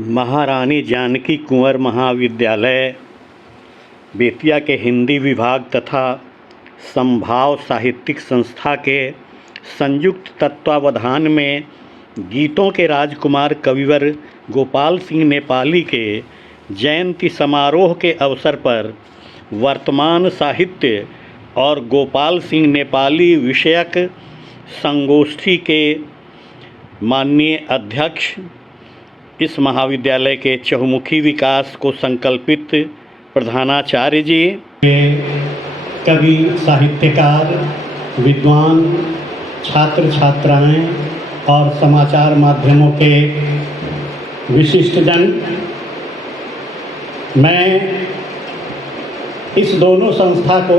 महारानी जानकी कुंवर महाविद्यालय बेतिया के हिंदी विभाग तथा समभाव साहित्यिक संस्था के संयुक्त तत्वावधान में गीतों के राजकुमार कविवर गोपाल सिंह नेपाली के जयंती समारोह के अवसर पर वर्तमान साहित्य और गोपाल सिंह नेपाली विषयक संगोष्ठी के माननीय अध्यक्ष, इस महाविद्यालय के चहुमुखी विकास को संकल्पित प्रधानाचार्य जी, कवि, साहित्यकार, विद्वान, छात्र छात्राएं और समाचार माध्यमों के विशिष्टजन, मैं इस दोनों संस्था को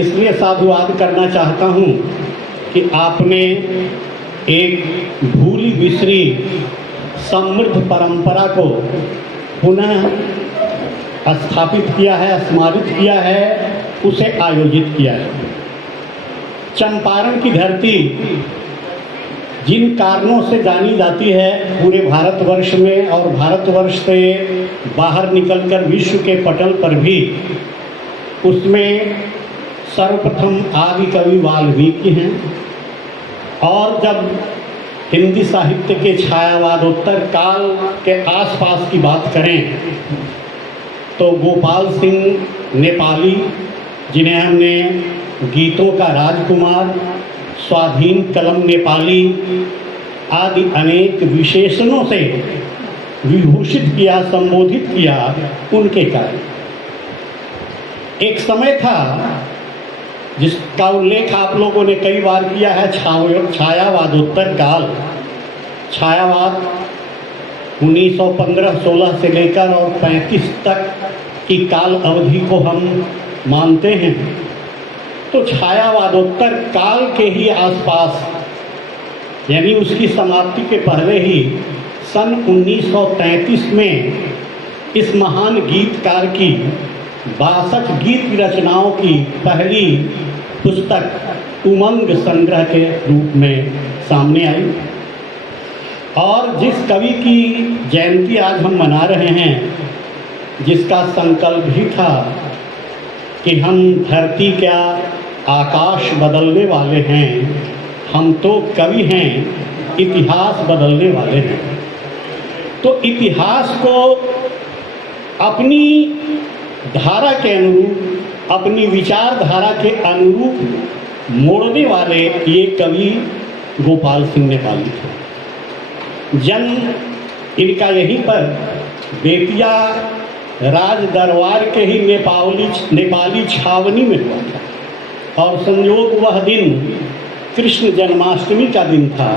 इसलिए साधुवाद करना चाहता हूं कि आपने एक भूली बिसरी समृद्ध परंपरा को पुनः स्थापित किया है, स्मारित किया है, उसे आयोजित किया है। चंपारण की धरती जिन कारणों से जानी जाती है पूरे भारतवर्ष में और भारतवर्ष से बाहर निकलकर विश्व के पटल पर भी, उसमें सर्वप्रथम आदि कवि वाल्मीकि हैं। और जब हिंदी साहित्य के छायावादोत्तर काल के आसपास की बात करें तो गोपाल सिंह नेपाली, जिन्हें हमने गीतों का राजकुमार, स्वाधीन कलम नेपाली आदि अनेक विशेषणों से विभूषित किया, संबोधित किया, उनके कारण एक समय था जिसका उल्लेख आप लोगों ने कई बार किया है, छायावादोत्तर काल। छायावाद 1915-16 से लेकर और 35 तक की काल अवधि को हम मानते हैं। तो छायावादोत्तर काल के ही आसपास, यानी उसकी समाप्ति के पहले ही सन 1933 में इस महान गीतकार की 62 गीत रचनाओं की पहली पुस्तक उमंग संग्रह के रूप में सामने आई। और जिस कवि की जयंती आज हम मना रहे हैं, जिसका संकल्प भी था कि हम धरती क्या आकाश बदलने वाले हैं, हम तो कवि हैं, इतिहास बदलने वाले हैं। तो इतिहास को अपनी धारा के अनुरूप, अपनी विचारधारा के अनुरूप मोड़ने वाले ये कवि गोपाल सिंह नेपाली थे। जन्म इनका यहीं पर बेतिया राज दरबार के ही नेपाली छावनी में हुआ था। और संयोग वह दिन कृष्ण जन्माष्टमी का दिन था,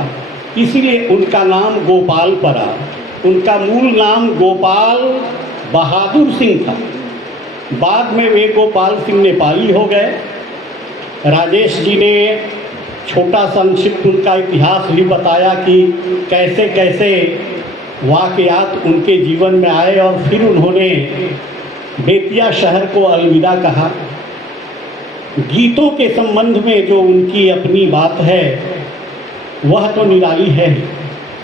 इसीलिए उनका नाम गोपाल पड़ा। उनका मूल नाम गोपाल बहादुर सिंह था। बाद में वे गोपाल सिंह नेपाली हो गए। राजेश जी ने छोटा संक्षिप्त उनका इतिहास भी बताया कि कैसे कैसे वाकयात उनके जीवन में आए और फिर उन्होंने बेतिया शहर को अलविदा कहा। गीतों के संबंध में जो उनकी अपनी बात है वह तो निराली है।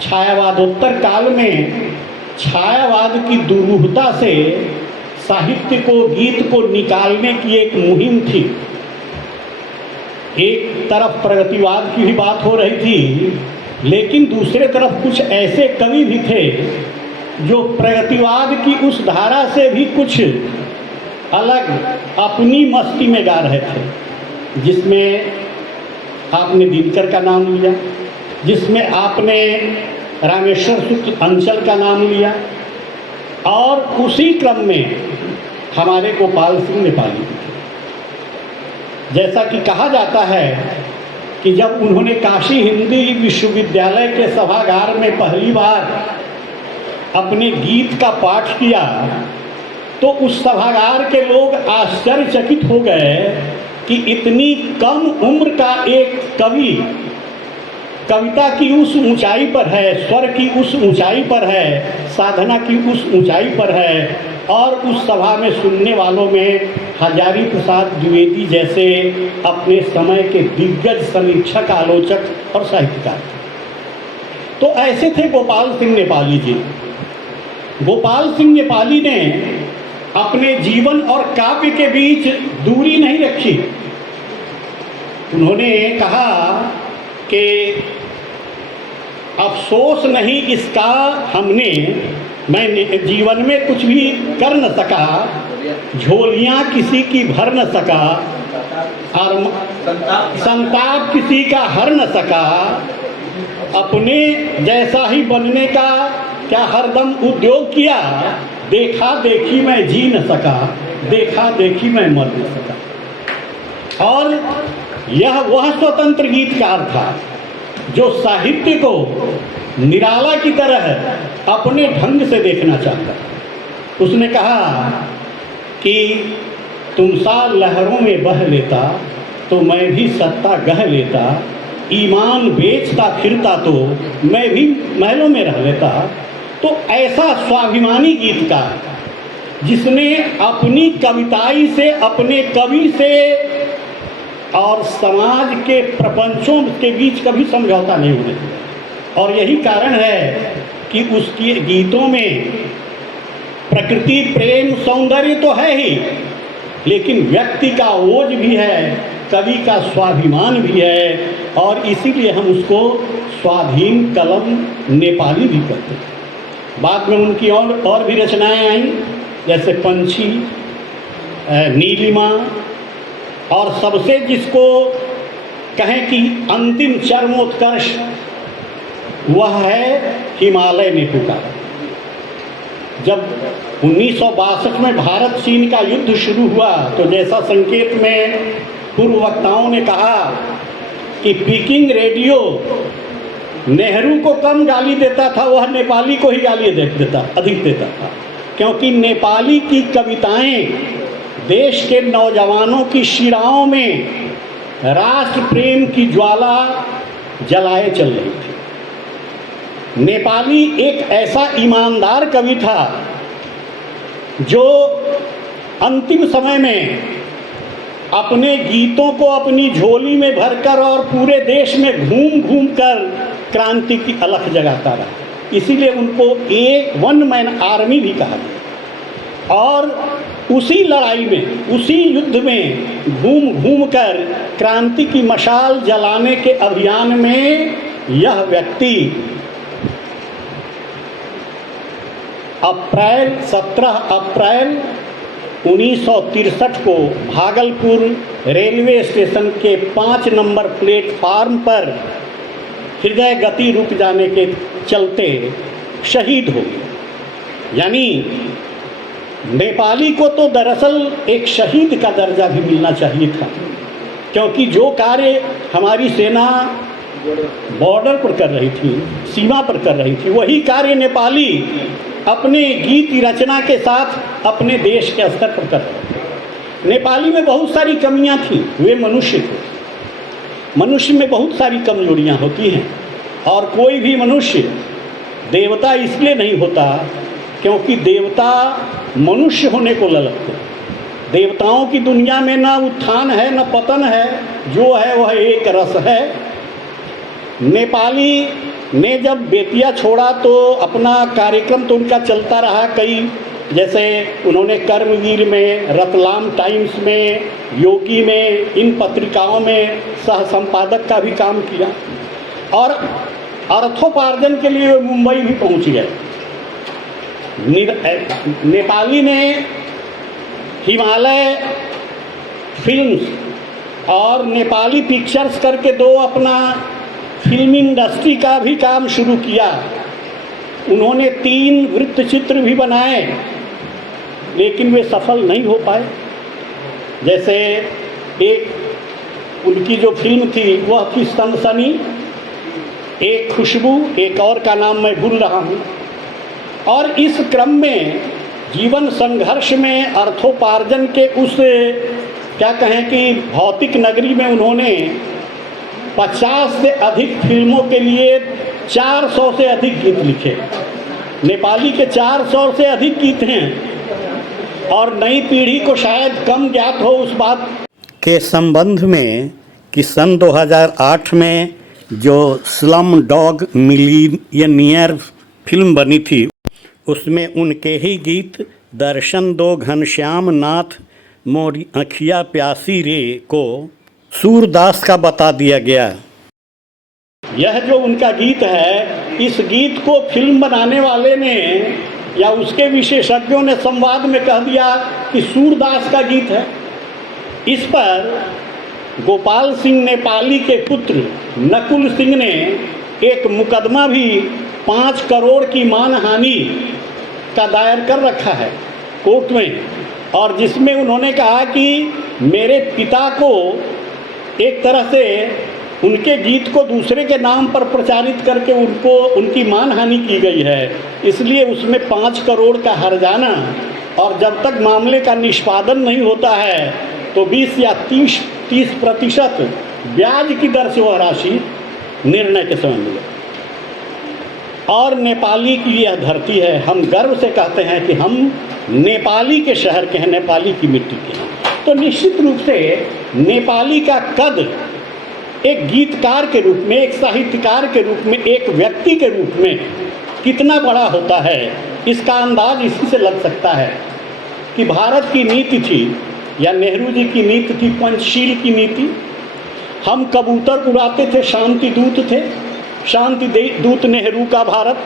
छायावादोत्तर काल में छायावाद की दुरूहता से साहित्य को, गीत को निकालने की एक मुहिम थी। एक तरफ प्रगतिवाद की भी बात हो रही थी, लेकिन दूसरे तरफ कुछ ऐसे कवि भी थे जो प्रगतिवाद की उस धारा से भी कुछ अलग अपनी मस्ती में गा रहे थे। जिसमें आपने दिनकर का नाम लिया, जिसमें आपने रामेश्वर शुक्ल अंचल का नाम लिया, और उसी क्रम में हमारे गोपाल सिंह नेपाली। जैसा कि कहा जाता है कि जब उन्होंने काशी हिंदी विश्वविद्यालय के सभागार में पहली बार अपने गीत का पाठ किया तो उस सभागार के लोग आश्चर्यचकित हो गए कि इतनी कम उम्र का एक कवि कविता की उस ऊंचाई पर है, स्वर की उस ऊंचाई पर है, साधना की उस ऊंचाई पर है। और उस सभा में सुनने वालों में हजारी प्रसाद द्विवेदी जैसे अपने समय के दिग्गज समीक्षक, आलोचक और साहित्यकार थे। तो ऐसे थे गोपाल सिंह नेपाली जी। गोपाल सिंह नेपाली ने अपने जीवन और काव्य के बीच दूरी नहीं रखी। उन्होंने कहा कि अफसोस नहीं इसका मैं जीवन में कुछ भी कर न सका, झोलियां किसी की भर न सका और संताप किसी का हर न सका, अपने जैसा ही बनने का क्या हरदम उद्योग किया, देखा देखी मैं जी न सका, देखा देखी मैं मर न सका। और यह वह स्वतंत्र गीतकार था जो साहित्य को निराला की तरह अपने ढंग से देखना चाहता। उसने कहा कि तुम सा लहरों में बह लेता तो मैं भी सत्ता गह लेता, ईमान बेचता फिरता तो मैं भी महलों में रह लेता। तो ऐसा स्वाभिमानी गीतकार जिसने अपनी कविताई से, अपने कवि से और समाज के प्रपंचों के बीच कभी समझौता नहीं होने दिया। और यही कारण है कि उसके गीतों में प्रकृति, प्रेम, सौंदर्य तो है ही, लेकिन व्यक्ति का ओज भी है, कवि का स्वाभिमान भी है, और इसीलिए हम उसको स्वाधीन कलम नेपाली भी कहते हैं। बाद में उनकी और भी रचनाएं आई, जैसे पंछी, नीलिमा, और सबसे जिसको कहें कि अंतिम चरमोत्कर्ष वह है हिमालय ने पुकारा। जब 1962 में भारत चीन का युद्ध शुरू हुआ तो जैसा संकेत में पूर्व वक्ताओं ने कहा कि पीकिंग रेडियो नेहरू को कम गाली देता था, वह नेपाली को ही गाली अधिक देता था, क्योंकि नेपाली की कविताएं देश के नौजवानों की शिराओं में राष्ट्र प्रेम की ज्वाला जलाए चल रही थी। नेपाली एक ऐसा ईमानदार कवि था जो अंतिम समय में अपने गीतों को अपनी झोली में भरकर और पूरे देश में घूम घूम कर क्रांति की अलख जगाता रहा। इसीलिए उनको वन मैन आर्मी भी कहा गया। और उसी लड़ाई में, उसी युद्ध में घूम घूम कर क्रांति की मशाल जलाने के अभियान में यह व्यक्ति 17 अप्रैल 1963 को भागलपुर रेलवे स्टेशन के 5 नंबर प्लेटफार्म पर हृदय गति रुक जाने के चलते शहीद हो गए। यानी नेपाली को तो दरअसल एक शहीद का दर्जा भी मिलना चाहिए था, क्योंकि जो कार्य हमारी सेना बॉर्डर पर कर रही थी, सीमा पर कर रही थी, वही कार्य नेपाली अपने गीत रचना के साथ अपने देश के स्तर पर कर रहे थे। नेपाली में बहुत सारी कमियां थी, वे मनुष्य थे। मनुष्य में बहुत सारी कमजोरियां होती हैं, और कोई भी मनुष्य देवता इसलिए नहीं होता क्योंकि देवता मनुष्य होने को ललकते। देवताओं की दुनिया में न उत्थान है न पतन है, जो है वह एक रस है। नेपाली ने जब बेतिया छोड़ा तो अपना कार्यक्रम तो उनका चलता रहा, कई जैसे उन्होंने कर्मवीर में, रतलाम टाइम्स में, योगी में, इन पत्रिकाओं में सह संपादक का भी काम किया, और अर्थोपार्जन के लिए मुंबई भी पहुंच गए। नेपाली ने हिमालय फिल्म्स और नेपाली पिक्चर्स करके 2 अपना फिल्म इंडस्ट्री का भी काम शुरू किया। उन्होंने 3 वृत्तचित्र भी बनाए, लेकिन वे सफल नहीं हो पाए। जैसे एक उनकी जो फिल्म थी वह थी सनसनी, एक खुशबू, एक और का नाम मैं भूल रहा हूँ। और इस क्रम में जीवन संघर्ष में अर्थोपार्जन के उस क्या कहें कि भौतिक नगरी में उन्होंने 50 से अधिक फिल्मों के लिए 400 से अधिक गीत लिखे। नेपाली के 400 से अधिक गीत हैं, और नई पीढ़ी को शायद कम ज्ञात हो उस बात के संबंध में कि सन 2008 में जो स्लम डॉग मिलियनियर फिल्म बनी थी, उसमें उनके ही गीत दर्शन दो घनश्याम नाथ मोरी अखिया प्यासी रे को सूरदास का बता दिया गया। यह जो उनका गीत है, इस गीत को फिल्म बनाने वाले ने या उसके विशेषज्ञों ने संवाद में कह दिया कि सूरदास का गीत है। इस पर गोपाल सिंह नेपाली के पुत्र नकुल सिंह ने एक मुकदमा भी 5 करोड़ की मानहानि का दायर कर रखा है कोर्ट में, और जिसमें उन्होंने कहा कि मेरे पिता को एक तरह से उनके गीत को दूसरे के नाम पर प्रचारित करके उनकी मानहानि की गई है, इसलिए उसमें 5 करोड़ का हर्जाना, और जब तक मामले का निष्पादन नहीं होता है तो 20 या 30% ब्याज की दर से वह राशि निर्णय के समय मिले। और नेपाली की यह धरती है, हम गर्व से कहते हैं कि हम नेपाली के शहर के हैं, नेपाली की मिट्टी के हैं। तो निश्चित रूप से नेपाली का कद एक गीतकार के रूप में, एक साहित्यकार के रूप में, एक व्यक्ति के रूप में कितना बड़ा होता है, इसका अंदाज इसी से लग सकता है कि भारत की नीति थी या नेहरू जी की नीति थी, पंचशील की नीति। हम कबूतर उड़ाते थे, शांति दूत थे, शांति दूत नेहरू का भारत,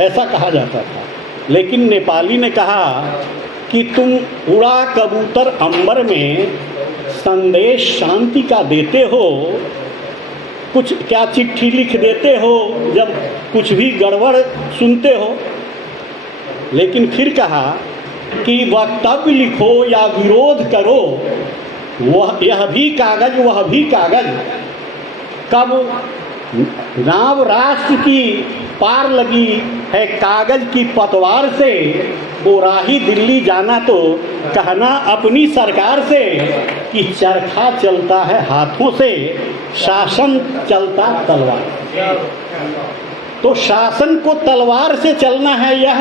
ऐसा कहा जाता था। लेकिन नेपाली ने कहा कि तुम उड़ा कबूतर अंबर में, संदेश शांति का देते हो, कुछ क्या चिट्ठी लिख देते हो जब कुछ भी गड़बड़ सुनते हो। लेकिन फिर कहा कि वक्तव्य लिखो या विरोध करो, वह यह भी कागज वह भी कागज, कब नाव राष्ट्र की पार लगी है कागज की पतवार से, वो राही दिल्ली जाना तो कहना अपनी सरकार से कि चरखा चलता है हाथों से, शासन चलता तलवार। तो शासन को तलवार से चलना है, यह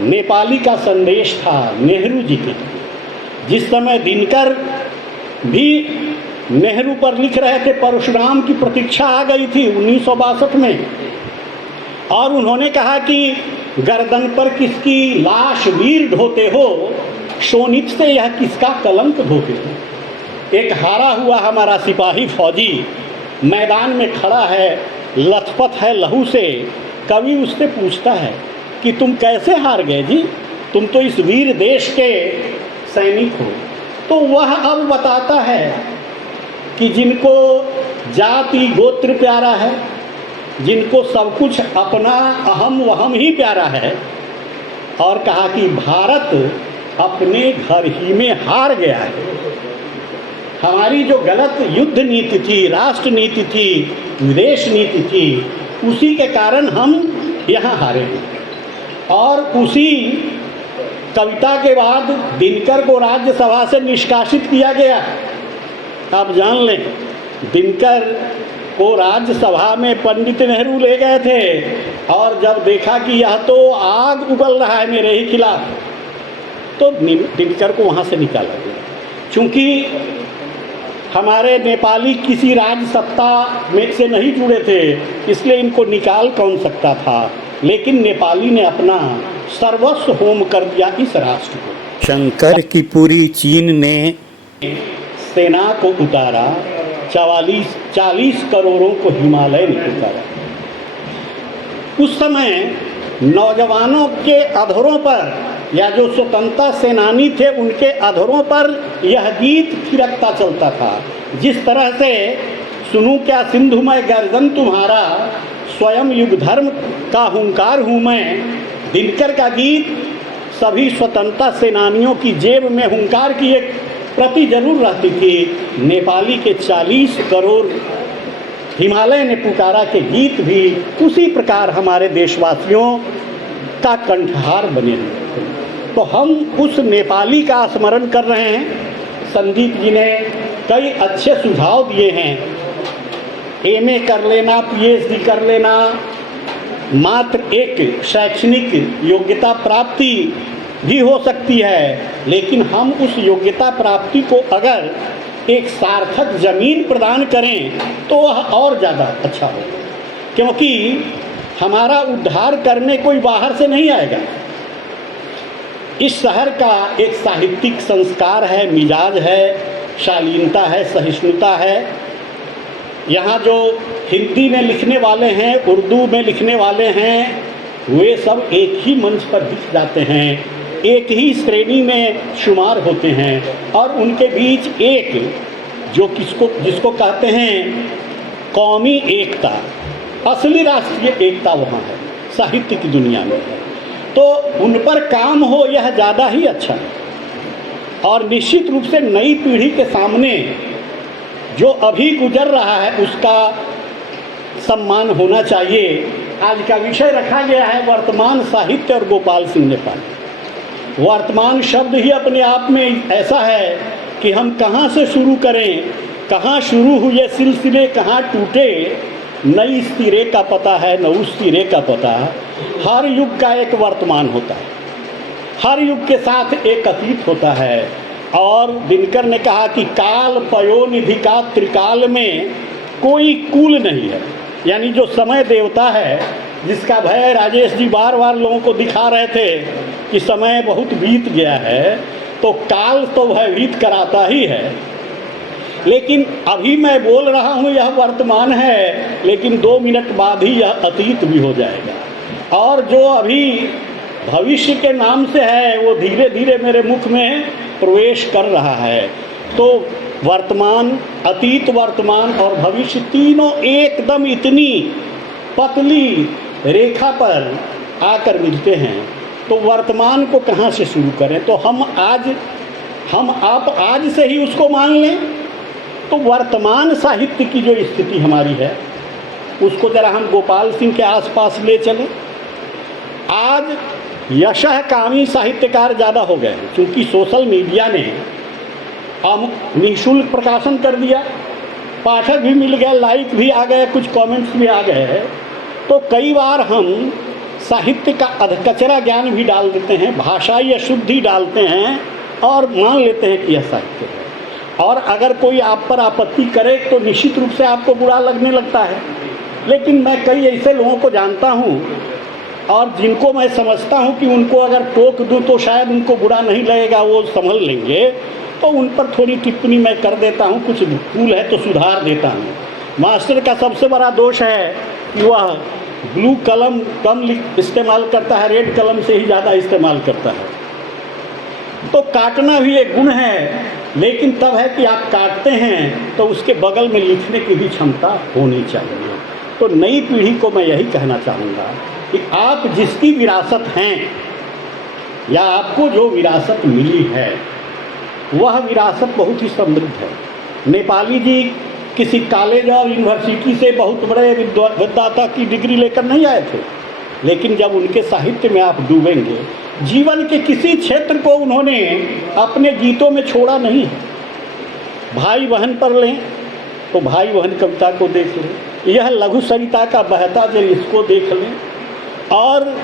नेपाली का संदेश था नेहरू जी के। जिस समय दिनकर भी नेहरू पर लिख रहे थे, परशुराम की प्रतीक्षा आ गई थी 1962 में, और उन्होंने कहा कि गर्दन पर किसकी लाश वीर ढोते हो, शोणित से यह किसका कलंक धोते हो। एक हारा हुआ हमारा सिपाही फौजी मैदान में खड़ा है, लथपथ है लहू से, कवि उससे पूछता है कि तुम कैसे हार गए जी, तुम तो इस वीर देश के सैनिक हो। तो वह अब बताता है कि जिनको जाति गोत्र प्यारा है, जिनको सब कुछ अपना अहम वहम ही प्यारा है, और कहा कि भारत अपने घर ही में हार गया है। हमारी जो गलत युद्ध नीति थी, राष्ट्र नीति थी, विदेश नीति थी, उसी के कारण हम यहाँ हारे हैं। और उसी कविता के बाद दिनकर को राज्यसभा से निष्कासित किया गया। आप जान लें, दिनकर को राज्यसभा में पंडित नेहरू ले गए थे, और जब देखा कि यह तो आग उगल रहा है मेरे ही खिलाफ, तो दिनकर को वहाँ से निकाला गया। चूँकि हमारे नेपाली किसी राज्य सत्ता में से नहीं जुड़े थे, इसलिए इनको निकाल कौन सकता था। लेकिन नेपाली ने अपना सर्वस्व होम कर दिया इस राष्ट्र को। शंकर की पूरी चीन ने सेना को उतारा, 40 करोड़ों को हिमालय ने उतारा। उस समय नौजवानों के अधरों पर, या जो स्वतंत्रता सेनानी थे उनके अधरों पर यह गीत थिरकता चलता था। जिस तरह से सुनूं क्या सिंधु में गर्जन तुम्हारा, स्वयं युग धर्म का हुंकार हूँ मैं, दिनकर का गीत सभी स्वतंत्रता सेनानियों की जेब में हुंकार की एक प्रति जरूर रहती थी। नेपाली के 40 करोड़ हिमालय ने पुकारा के गीत भी उसी प्रकार हमारे देशवासियों का कंठहार बने हैं। तो हम उस नेपाली का स्मरण कर रहे हैं। संदीप जी ने कई अच्छे सुझाव दिए हैं। एमए कर लेना, पीएचडी कर लेना, मात्र एक शैक्षणिक योग्यता प्राप्ति भी हो सकती है, लेकिन हम उस योग्यता प्राप्ति को अगर एक सार्थक जमीन प्रदान करें तो वह और ज़्यादा अच्छा होगा, क्योंकि हमारा उद्धार करने कोई बाहर से नहीं आएगा। इस शहर का एक साहित्यिक संस्कार है, मिजाज है, शालीनता है, सहिष्णुता है। यहाँ जो हिंदी में लिखने वाले हैं, उर्दू में लिखने वाले हैं, वे सब एक ही मंच पर दिख जाते हैं, एक ही श्रेणी में शुमार होते हैं, और उनके बीच एक जो जिसको कहते हैं कौमी एकता, असली राष्ट्रीय एकता वहाँ है, साहित्य की दुनिया में है। तो उन पर काम हो यह ज़्यादा ही अच्छा है। और निश्चित रूप से नई पीढ़ी के सामने जो अभी गुजर रहा है उसका सम्मान होना चाहिए। आज का विषय रखा गया है वर्तमान साहित्य और गोपाल सिंह नेपाली। वर्तमान शब्द ही अपने आप में ऐसा है कि हम कहाँ से शुरू करें, कहाँ शुरू हुए सिलसिले, कहाँ टूटे, नई सिरे का पता है न उस सिरे का पता। हर युग का एक वर्तमान होता है, हर युग के साथ एक अतीत होता है। और दिनकर ने कहा कि काल पयोनिधि का त्रिकाल में कोई कूल नहीं है, यानी जो समय देवता है जिसका भय राजेश जी बार बार लोगों को दिखा रहे थे कि समय बहुत बीत गया है, तो काल तो भयभीत कराता ही है। लेकिन अभी मैं बोल रहा हूँ यह वर्तमान है, लेकिन 2 मिनट बाद ही यह अतीत भी हो जाएगा। और जो अभी भविष्य के नाम से है वो धीरे धीरे मेरे मुख में प्रवेश कर रहा है। तो वर्तमान, अतीत, वर्तमान और भविष्य तीनों एकदम इतनी पतली रेखा पर आकर मिलते हैं। तो वर्तमान को कहाँ से शुरू करें? तो हम आप आज से ही उसको मान लें। तो वर्तमान साहित्य की जो स्थिति हमारी है उसको जरा हम गोपाल सिंह के आसपास ले चलें। आज यशःकामी साहित्यकार ज़्यादा हो गए हैं, क्योंकि सोशल मीडिया ने निःशुल्क प्रकाशन कर दिया, पाठक भी मिल गए, लाइक भी आ गए, कुछ कमेंट्स भी आ गए। तो कई बार हम साहित्य का अधकचरा ज्ञान भी डाल देते हैं, भाषाई अशुद्धि डालते हैं और मान लेते हैं कि यह साहित्य है। और अगर कोई आप पर आपत्ति करे तो निश्चित रूप से आपको बुरा लगने लगता है। लेकिन मैं कई ऐसे लोगों को जानता हूँ और जिनको मैं समझता हूँ कि उनको अगर टोक दूँ तो शायद उनको बुरा नहीं लगेगा, वो संभल लेंगे, तो उन पर थोड़ी टिप्पणी मैं कर देता हूँ, कुछ भूल है तो सुधार देता हूँ। मास्टर का सबसे बड़ा दोष है कि वह ब्लू कलम कम इस्तेमाल करता है, रेड कलम से ही ज़्यादा इस्तेमाल करता है। तो काटना भी एक गुण है, लेकिन तब है कि आप काटते हैं तो उसके बगल में लिखने की भी क्षमता होनी चाहिए। तो नई पीढ़ी को मैं यही कहना चाहूँगा कि आप जिसकी विरासत हैं या आपको जो विरासत मिली है वह विरासत बहुत ही समृद्ध है। नेपाली जी किसी कॉलेज और यूनिवर्सिटी से बहुत बड़े विद्वाता की डिग्री लेकर नहीं आए थे, लेकिन जब उनके साहित्य में आप डूबेंगे, जीवन के किसी क्षेत्र को उन्होंने अपने गीतों में छोड़ा नहीं है। भाई बहन पर लें तो भाई बहन कविता को देख लें, यह लघु सरिता का बहता जल इसको देख लें, और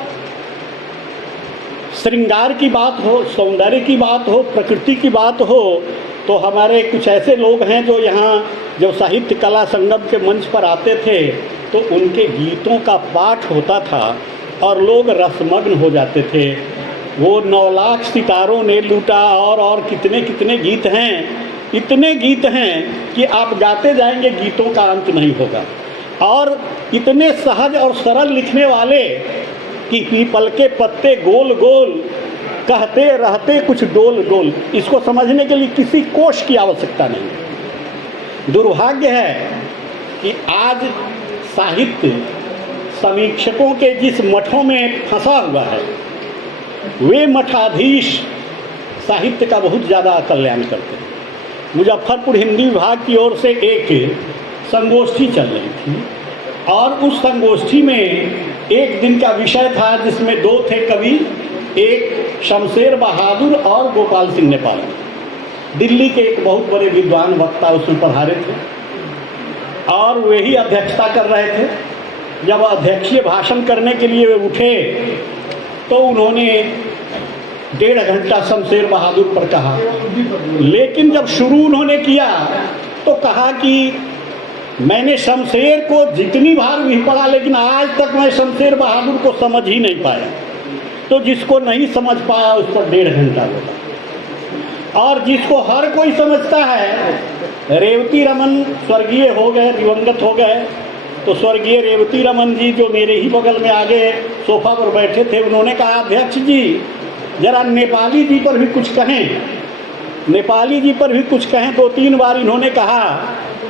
श्रृंगार की बात हो, सौंदर्य की बात हो, प्रकृति की बात हो, तो हमारे कुछ ऐसे लोग हैं जो यहाँ जब साहित्य कला संगम के मंच पर आते थे तो उनके गीतों का पाठ होता था और लोग रसमग्न हो जाते थे। वो 9 लाख सितारों ने लूटा और कितने कितने गीत हैं, इतने गीत हैं कि आप गाते जाएंगे, गीतों का अंत नहीं होगा। और इतने सहज और सरल लिखने वाले कि पीपल के पत्ते गोल गोल कहते रहते कुछ डोल डोल, इसको समझने के लिए किसी कोश की आवश्यकता नहीं। दुर्भाग्य है कि आज साहित्य समीक्षकों के जिस मठों में फंसा हुआ है, वे मठाधीश साहित्य का बहुत ज़्यादा कल्याण करते हैं। मुजफ्फरपुर हिंदी विभाग की ओर से एक संगोष्ठी चल रही थी और उस संगोष्ठी में एक दिन का विषय था जिसमें 2 थे कवि, एक शमशेर बहादुर और गोपाल सिंह नेपाली। दिल्ली के एक बहुत बड़े विद्वान वक्ता उसमें पधारे थे और वे ही अध्यक्षता कर रहे थे। जब अध्यक्षीय भाषण करने के लिए वे उठे तो उन्होंने 1.5 घंटा शमशेर बहादुर पर कहा, लेकिन जब शुरू उन्होंने किया तो कहा कि मैंने शमशेर को जितनी बार भी पढ़ा, लेकिन आज तक मैं शमशेर बहादुर को समझ ही नहीं पाया। तो जिसको नहीं समझ पाया उस पर 1.5 घंटा बोला, और जिसको हर कोई समझता है, रेवती रमन स्वर्गीय हो गए, दिवंगत हो गए, तो स्वर्गीय रेवती रमन जी जो मेरे ही बगल में आगे सोफा पर बैठे थे, उन्होंने कहा, अध्यक्ष जी जरा नेपाली जी पर भी कुछ कहें, नेपाली जी पर भी कुछ कहें। 2-3 बार इन्होंने कहा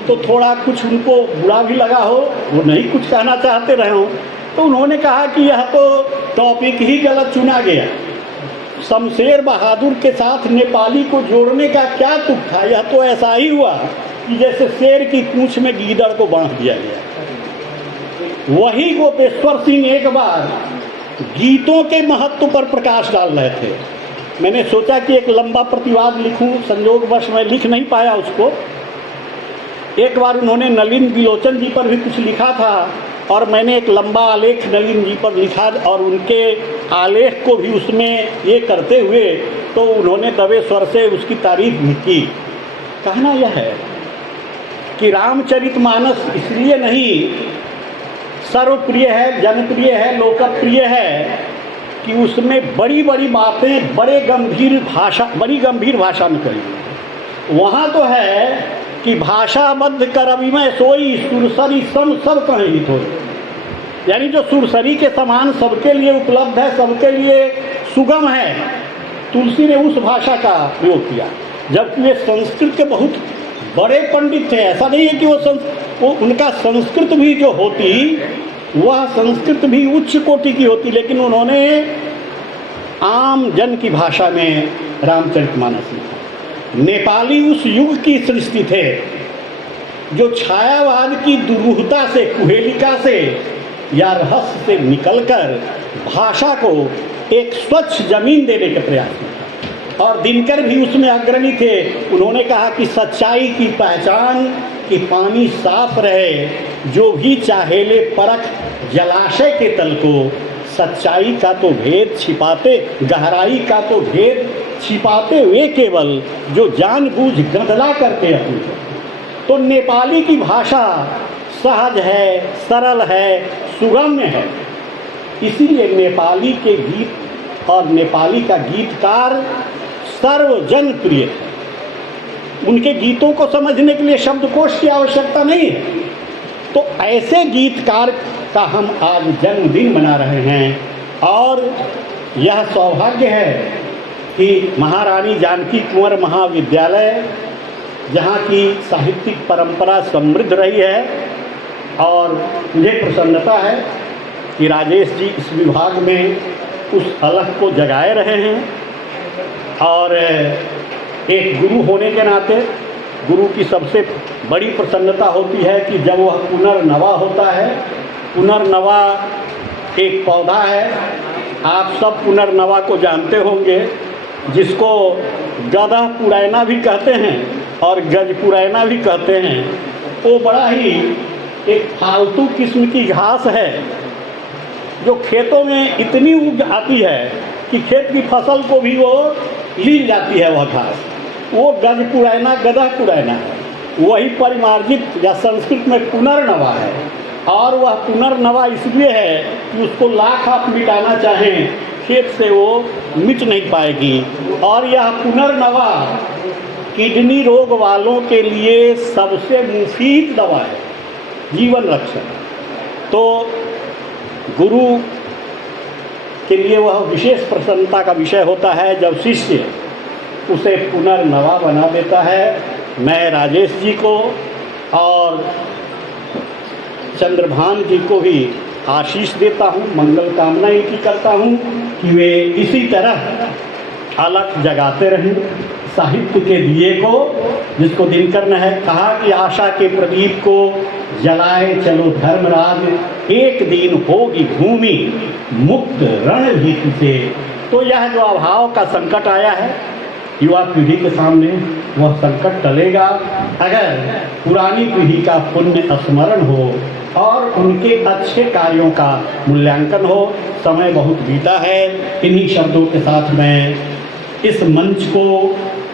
तो थोड़ा कुछ उनको बुरा भी लगा हो, वो नहीं कुछ कहना चाहते रहे हों, तो उन्होंने कहा कि यह तो टॉपिक ही गलत चुना गया। शमशेर बहादुर के साथ नेपाली को जोड़ने का क्या तुक था? यह तो ऐसा ही हुआ कि जैसे शेर की पूंछ में गीदड़ को बांध दिया गया। वही गोपेश्वर सिंह एक बार गीतों के महत्व पर प्रकाश डाल रहे थे। मैंने सोचा कि एक लंबा प्रतिवाद लिखूं, संयोगवश मैं लिख नहीं पाया उसको। एक बार उन्होंने नलिन बिलोचन जी पर भी कुछ लिखा था और मैंने एक लंबा आलेख नलिन जी पर लिखा, और उनके आलेख को भी उसमें ये करते हुए तो उन्होंने दबे स्वर से उसकी तारीफ भी की। कहना यह है कि रामचरितमानस इसलिए नहीं सर्वप्रिय है, जनप्रिय है, लोकप्रिय है कि उसमें बड़ी बड़ी बातें बड़ी गंभीर भाषा में कही। वहाँ तो है कि भाषाबद्ध कर अभिमय सोई, सुरसरी सम सब कहें हित होई। यानी जो सुरसरी के समान सबके लिए उपलब्ध है, सबके लिए सुगम है, तुलसी ने उस भाषा का प्रयोग किया। जबकि वे संस्कृत के बहुत बड़े पंडित थे, ऐसा नहीं है कि वो उनका संस्कृत भी जो होती वह संस्कृत भी उच्च कोटि की होती, लेकिन उन्होंने आम जन की भाषा में रामचरितमानस लिखा। नेपाली उस युग की सृष्टि थे जो छायावाद की दुरूहता से, कुहेलिका से या रहस्य से निकलकर भाषा को एक स्वच्छ जमीन देने के प्रयास में, और दिनकर भी उसमें अग्रणी थे। उन्होंने कहा कि सच्चाई की पहचान कि पानी साफ रहे, जो भी चाहेले परख जलाशय के तल को, सच्चाई का तो भेद छिपाते, गहराई का तो भेद छिपाते वे केवल जो जानबूझ गंदला करते अपनी। तो नेपाली की भाषा सहज है, सरल है, सुगम्य है, इसीलिए नेपाली के गीत और नेपाली का गीतकार सर्वजन प्रिय है। उनके गीतों को समझने के लिए शब्दकोश की आवश्यकता नहीं है। तो ऐसे गीतकार का हम आज जन्मदिन मना रहे हैं, और यह सौभाग्य है कि महारानी जानकी कुंवर महाविद्यालय, जहाँ की साहित्यिक परंपरा समृद्ध रही है, और मुझे प्रसन्नता है कि राजेश जी इस विभाग में उस अलख को जगाए रहे हैं। और एक गुरु होने के नाते गुरु की सबसे बड़ी प्रसन्नता होती है कि जब वह पुनर्नवा होता है। पुनर्नवा एक पौधा है, आप सब पुनर्नवा को जानते होंगे, जिसको गधा पुरैना भी कहते हैं और गज पुरैना भी कहते हैं। वो बड़ा ही एक फालतू किस्म की घास है जो खेतों में इतनी उग आती है कि खेत की फसल को भी वो लील जाती है वह घास। वो गज पुरैना, गधा पुरैना है, वही परिमार्जित या संस्कृत में पुनर्नवा है। और वह पुनर्नवा इसलिए है कि उसको लाख आप मिटाना चाहें, खेत से वो मिट नहीं पाएगी। और यह पुनर्नवा किडनी रोग वालों के लिए सबसे मुफीद दवा है, जीवन रक्षक। तो गुरु के लिए वह विशेष प्रसन्नता का विषय होता है जब शिष्य उसे पुनर्नवा बना देता है। मैं राजेश जी को और चंद्रभान जी को भी आशीष देता हूँ, मंगल कामना इनकी करता हूँ कि वे इसी तरह अलख जगाते रहें साहित्य के दिए को, जिसको दिनकर ने कहा कि आशा के प्रदीप को जलाए चलो धर्मराज, एक दिन होगी भूमि मुक्त रणभीति से। तो यह जो अभाव का संकट आया है युवा पीढ़ी के सामने, वह संकट टलेगा अगर पुरानी पीढ़ी का पुण्य स्मरण हो और उनके अच्छे कार्यों का मूल्यांकन हो। समय बहुत बीता है। इन्हीं शब्दों के साथ मैं इस मंच को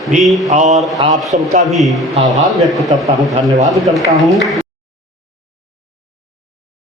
भी और आप सबका भी आभार व्यक्त करता हूँ, धन्यवाद करता हूँ।